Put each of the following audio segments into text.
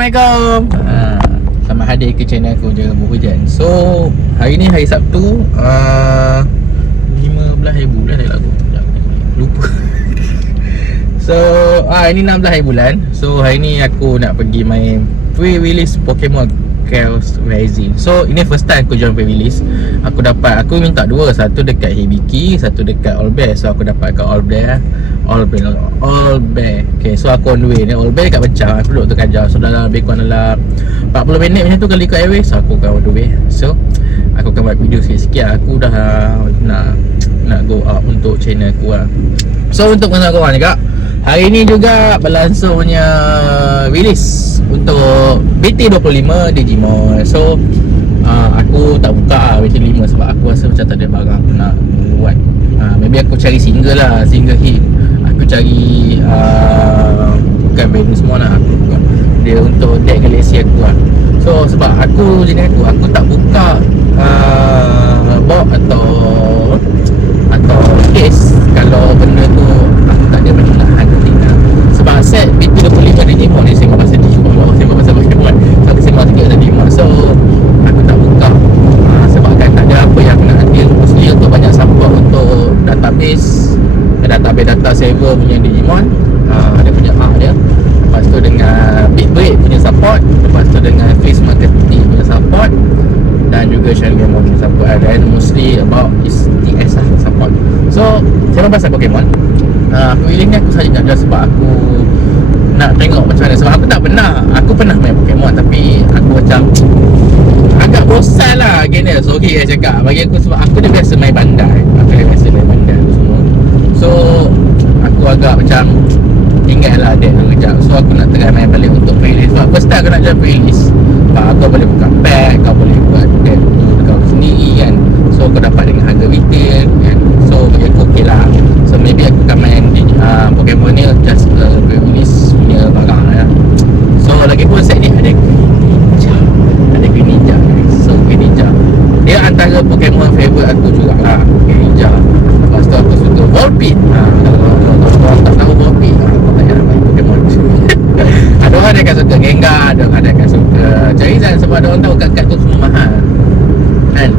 Assalamualaikum. Selamat hadir ke channel aku Jaga Berhujan. So hari ni hari Sabtu, 15 hari bulan dah lagu. Lupa. So ini 16 hari bulan. So hari ni aku nak pergi main pre-release Pokemon Chaos Rising. So ini first time aku join pre-release. Aku minta dua, satu dekat Hibiki, satu dekat All Bear. So aku dapat kat All Bear. Okay, so aku on the way ni. All Bear dekat Pecah, aku duduk tu Kajar. So dalam lebih kurang dalam 40 minit macam tu kali kat airway. So aku akan on the way. So aku akan buat video sikit-sikit. Aku dah nak go out untuk channel aku lah. So untuk mana korang juga, hari ni juga berlangsungnya release untuk BT25 Digimon. So aku tak buka BT5 sebab aku rasa macam tak ada barang aku nak buat. Maybe aku cari single lah, single hit. Aku cari bukan band semua lah, aku buat dia untuk deck galaxy aku lah. So sebab aku jenis aku tak buka box atau case kalau benda tu aku tak ada macam nak hunting lah. Sebab set BT25 Digimon ni sembang pasal Digimon, sembang pasal Pokemon. So aku sembang sikit pasal Digimon. So aku tak buka sebab kan tak ada apa yang aku nak hunting. Mostly untuk banyak support untuk database data server punya Digimon. Dia punya arc dia. Lepas tu dengan Big Break punya support. Lepas tu dengan Face Marketing punya support. Dan juga Shell Game punya support. Dan mostly about is TS lah support. So sembang pasal Pokemon. Pilih ni aku saja nak jual sebab aku nak tengok macam mana. Sebab aku pernah main Pokemon, tapi aku macam agak bosan lah game dia. So okay saya cakap, bagi aku sebab aku dah biasa main bandai. Aku dah biasa main bandai tu semua. So aku agak macam ingat lah deck tu kejap. So aku nak try main balik untuk playlist. Sebab first time aku nak jual playlist, sebab kau boleh buka pack, kau boleh buat deck tu kau sendiri kan. So kau dapat dengan harga retail kan. So bagi aku okay lah. So maybe aku akan main Pokemon ni just pre-release punya barang lah. So lagi pun set ni ada Greninja. So Greninja dia antara Pokemon favourite aku jugalah, Greninja. Lepas tu aku suka Volbeat. Kalau tak tahu Volbeat, kau tak payah main Pokemon. Ada orang dia akan suka Gengar, ada orang dia akan suka Charizard sebab ada orang tahu kad-kad tu semua mahal kan.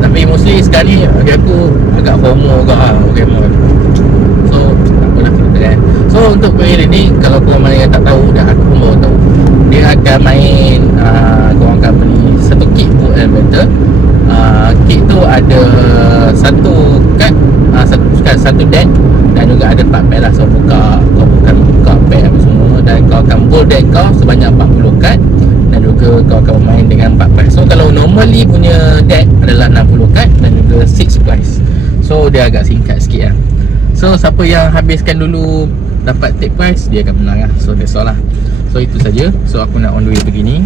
Tapi mostly sekali bagi aku agak FOMO juga lah Pokemon. So tak apalah kita kan. So untuk player ni, kalau korang mana yang tak tahu, dah aku pun baru tahu, dia akan main korang akan beli satu kit boot and battle. Kit tu ada satu kad, satu deck dan juga ada 4 pack lah. So kau bukan buka pack apa semua, dan kau akan build deck kau sebanyak 40 kad, dan juga kau akan main dengan 4 price. So kalau normally punya deck adalah 60 kad dan juga 6 price. So dia agak singkat sikit lah. So siapa yang habiskan dulu dapat take price, dia akan menang lah. So that's all lah. So itu saja. So aku nak on the way pergi ni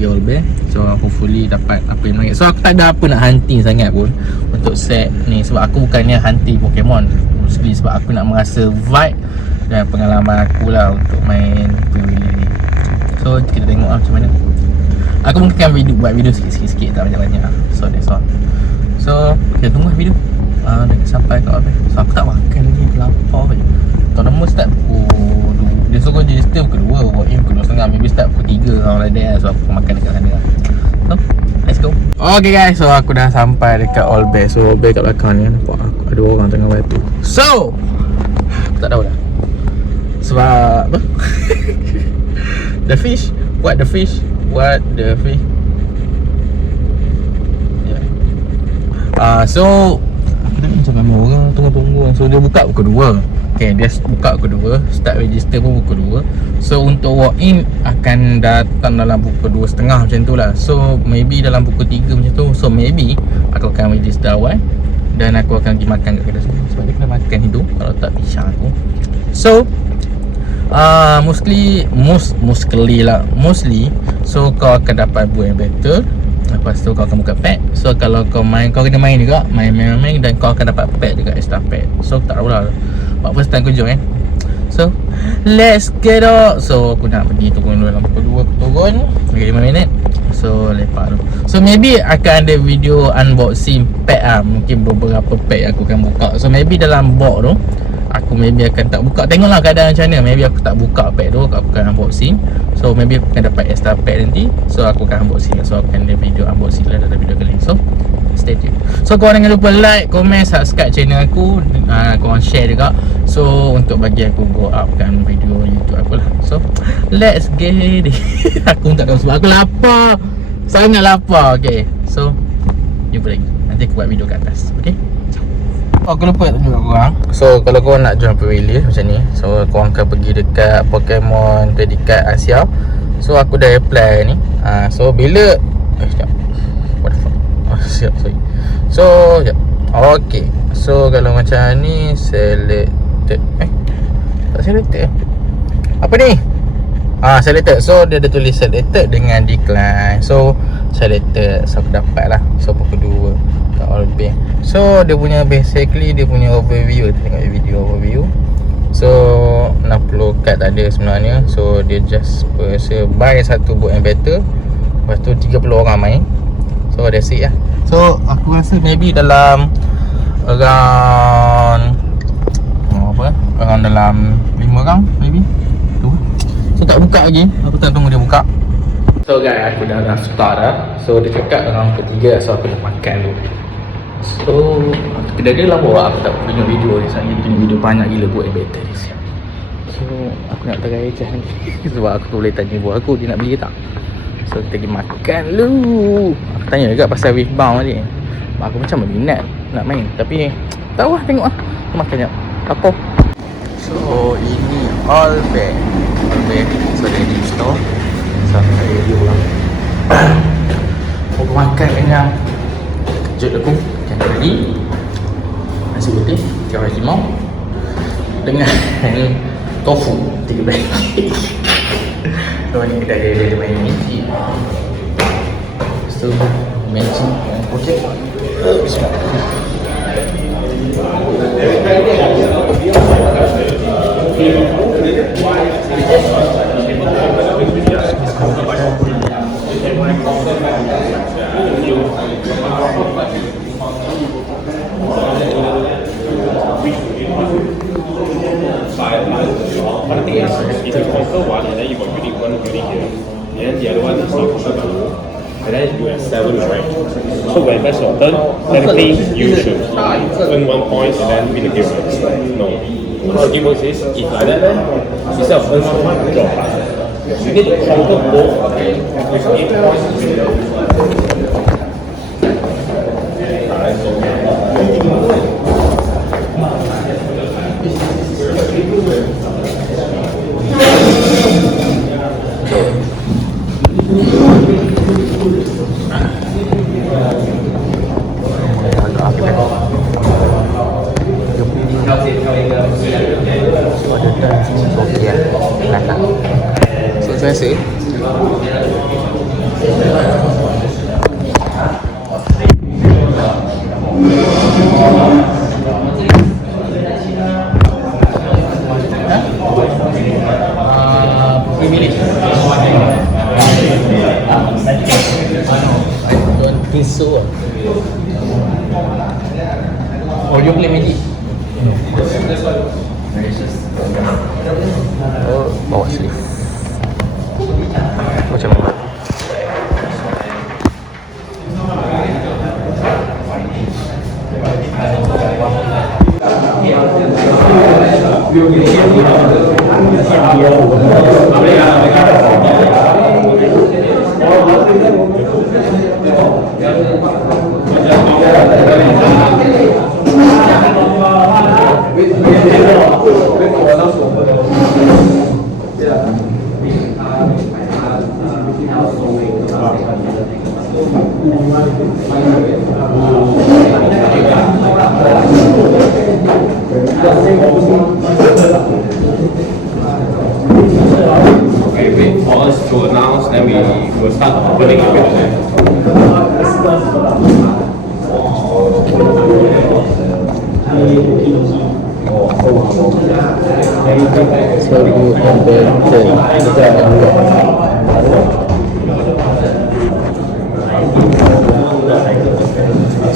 di All Bear. So hopefully dapat apa yang nak. So aku tak ada apa nak hunting sangat pun untuk set ni, sebab aku bukannya hunting Pokemon mostly, sebab aku nak merasa vibe dan pengalaman aku lah untuk main pre-release ni. So kita tengok lah macam mana. Aku mungkin akan buat video sikit-sikit, tak banyak-banyak lah. So that's all. So kita tunggu lah video dah sampai kat All Bear. So aku tak makan lagi, lapar je. Tournament start pukul 2. Dia suruh register pukul 2, walk in pukul 2.30. Maybe start pukul 3 orang like that. So aku makan dekat sana lah. So let's go. Okay guys, so aku dah sampai dekat All Bear. So All Bear kat belakang ni nampak ada orang tengah batu. So aku tak tahu dah sebab apa. The fish. What the fish? Yeah. So aku tengok macam ramai orang tunggu. So dia buka pukul 2. Okay, dia buka pukul 2. Start register pun pukul 2. So untuk walk in akan datang dalam pukul 2.30 macam tu lah. So maybe dalam pukul 3 macam tu. So maybe aku akan register awal, dan aku akan pergi makan kat kedai semua. Sebab dia kena makan hidup, kalau tak pisang aku. So mostly so kau akan dapat boot and battle. Lepas tu kau akan buka pack. So kalau kau main, kau kena main juga, main, dan kau akan dapat pack juga, extra pack. So tak tahu lah, buat first time aku join kan. So let's get out. So aku nak pergi turun dalam pukul 2. Aku turun lagi 5 minit. So lepak tu. So maybe akan ada video unboxing pack lah. Mungkin beberapa pack aku akan buka. So maybe dalam box tu aku maybe akan tak buka. Tengoklah keadaan macam mana. Maybe aku tak buka pack tu, aku akan unboxing. So maybe aku akan dapat extra pack nanti. So aku akan unboxing. So aku akan ada video unboxing lah dalam video kali ni. So stay tune. So korang jangan lupa like, komen, subscribe channel aku. Korang share juga. So untuk bagi aku go upkan video YouTube aku lah. So let's get it. Aku tak tahu sebab aku lapar. Sangat lapar. Okay, so jumpa lagi. Nanti aku buat video kat atas. Okay, aku lupa tunjuk korang. So kalau korang nak join playlist macam ni, so korang akan pergi dekat Pokemon Credit Card Asia. So aku dah apply ni. So bila sekejap. What the fuck. Siap, sorry. So sekejap. Okay, so kalau macam ni selected. Tak selected. Apa ni? Selected. So dia ada tulis selected dengan decline. So selected. So aku dapat lah. So pukul 2 kat all bank. So dia punya basically dia punya overview. Kita tengok video overview. So 60 kad tak ada sebenarnya. So dia just buy satu boat and battle. Lepas tu 30 orang main. So that's it lah. So aku rasa maybe dalam around around dalam 5 orang maybe. Tu. So tak buka lagi. Aku tak tunggu dia buka. So guys, aku dah start dah. So dia cakap orang ketiga. So aku nak makan dulu. So kedai dia lama aku tak tunjuk video ni. Saya tunjuk video banyak gila buat better ni. So aku nak try je nanti. Sebab aku tu boleh tanya buat aku dia nak beli tak. So kita pergi makan dulu. Aku tanya juga pasal Wavebound tadi. Aku macam berminat nak main. Tapi tahu lah, tengok lah. Aku makan jap. Apa? So ini all bag. So dia di store. So aku nak review lah. Aku makan kenyang. Kejut aku ikan kari, nasi putih, ikan harimau dengan tofu 3 bag. So ni kita ada main magic. So magic okey. Bismillah. If you conquer one and then you got unit 1 unit here, and then the other one is not conquered by you, and then you have 7 right? So when that's your turn, technically you should earn 1 point and then win the game. No. How the game works is, if like that, instead of earn 1 point, you drop. You need to conquer both with 8 points to win. Biasa. Privilege. I don't think so. Oh, you play Magic? No. Oh, bawa sleeve. Macam mana? Okay, wait for us to announce, then we will start opening it.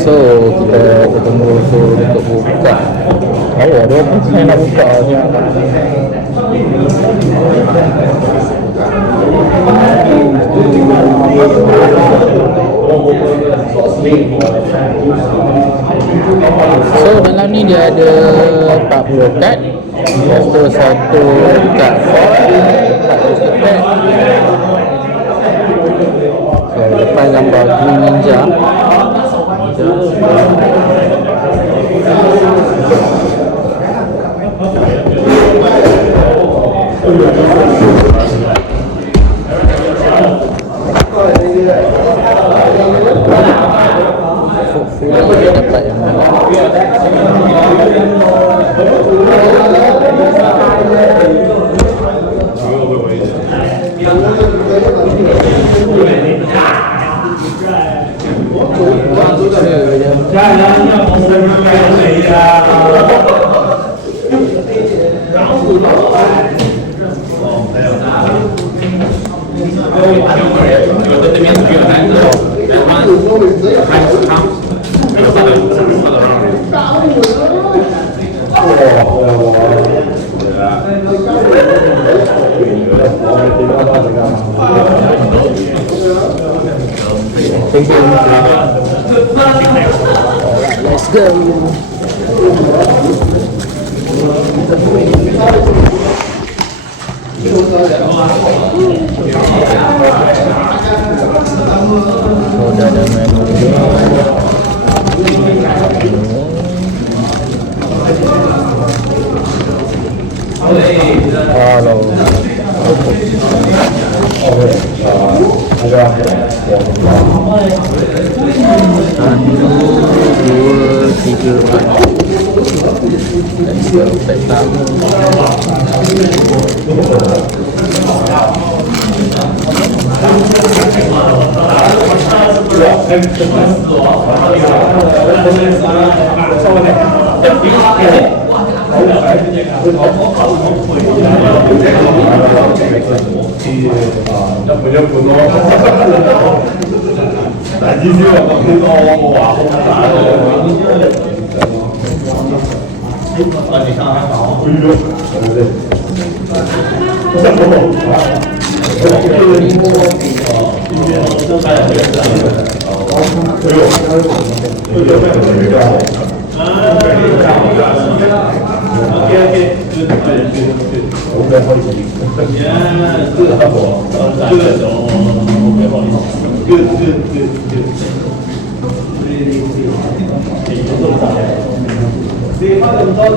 So kita tunggu untuk buka Lawa dia pun saya nak buka je. So dalam ni dia ada 40 kad. Lepas tu satu kad foil, 4 booster pack. So depan gambar Green Ninja. Hopefully dapat yang mana. Thank you. Alright, let's go. Oh, dah ada menu dia. Halo. Satu, dua, tiga, empat. Let's go, pertama.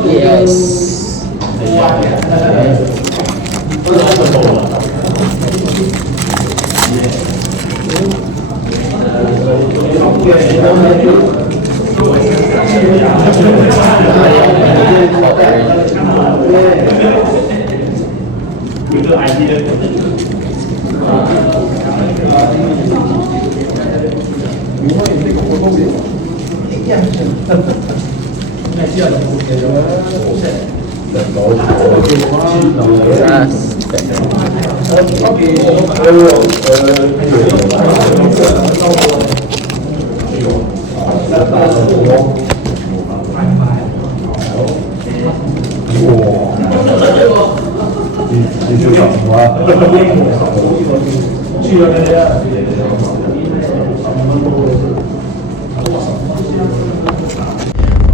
Yes.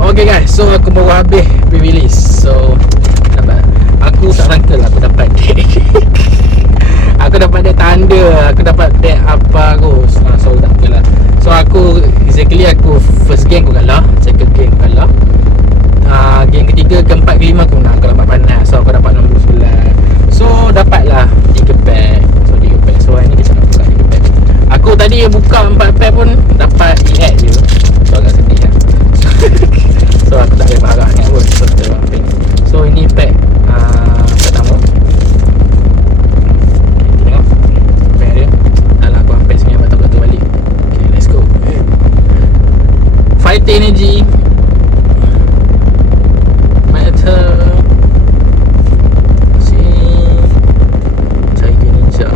Okay guys, so aku baru habis pre-release. So dapat, aku tak sangka lah aku dapat aku dapat dia tanda, aku dapat tag apa aku. So tak apa lah. So aku exactly aku first game aku kalah, second game aku kalah, game ketiga, keempat, kelima aku menang. Aku dapat panas. So aku dapat nombor 9. So dapatlah 3 pack. So 3 pack. So hari ni kita nak buka 3 pack. Aku tadi buka 4 pack pun dapat EX je. So agak sedih lah. So aku tak boleh marah ni pun. So kita tengok pack ni. So ini pack pertama. Okay, tengok pack dia. Alah aku pack sini abang tu balik. Okay, let's go. Fighter energy, metal, Tiger Ninja.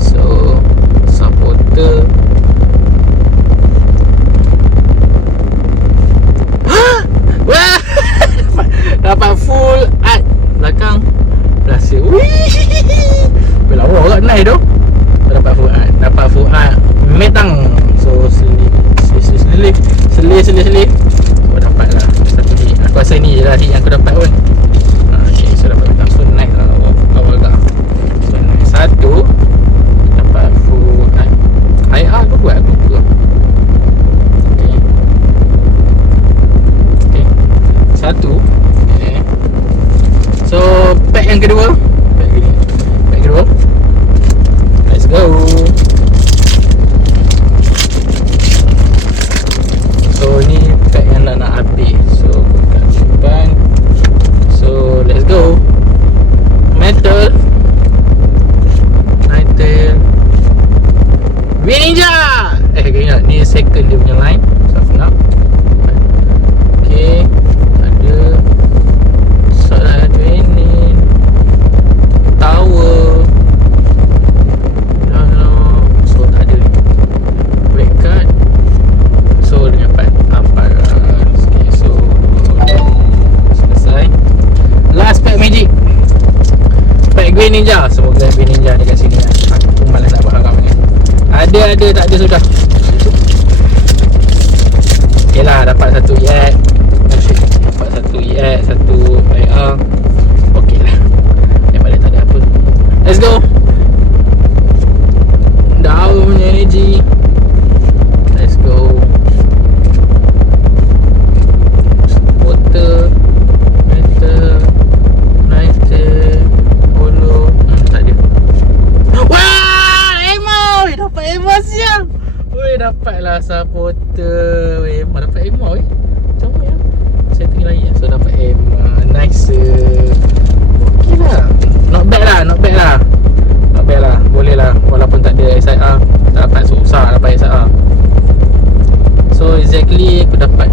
So supporter. lah heat yang aku dapat pun. Okay, so dapat bintang. So nice lah awal dah. So nice. Satu dapat full IR aku buat aku lupa. Okay. Okay. Satu. Okay. So pack yang kedua. Pack kedua. Let's go. So ni pack yang nak habis. So buka simpan. So let's go. Metal Ninja. Kau ingat ni second dia punya line. So aku nak. Okay. Ada solar training tower. No. So tak ada. Red card. So dia dapat 400. Okay, so selesai. Last pack magic. Pack Green Ninja. Semoga Green Ninja dekat sini. Aku malas nak berharap ni. Ada tak ada sudah. Okay lah, dapat satu EX. Dapat satu EX, satu IR. Okay lah. Yang balik tak ada apa. Let's go. Daun punya energy. Let's go. Water, metal, nighter, holo. Tak ada. Wah, ammo. Dapat ammo siap. Weh, dapatlah supporter. Weh, ammo dapat ammo weh. Macam mana ya? Setting lain. So dapat ammo. Nice. Okay lah. Not bad lah. Not bad lah. Boleh lah. Walaupun tak ada SIR, tak dapat susah dapat SIR. So exactly aku dapat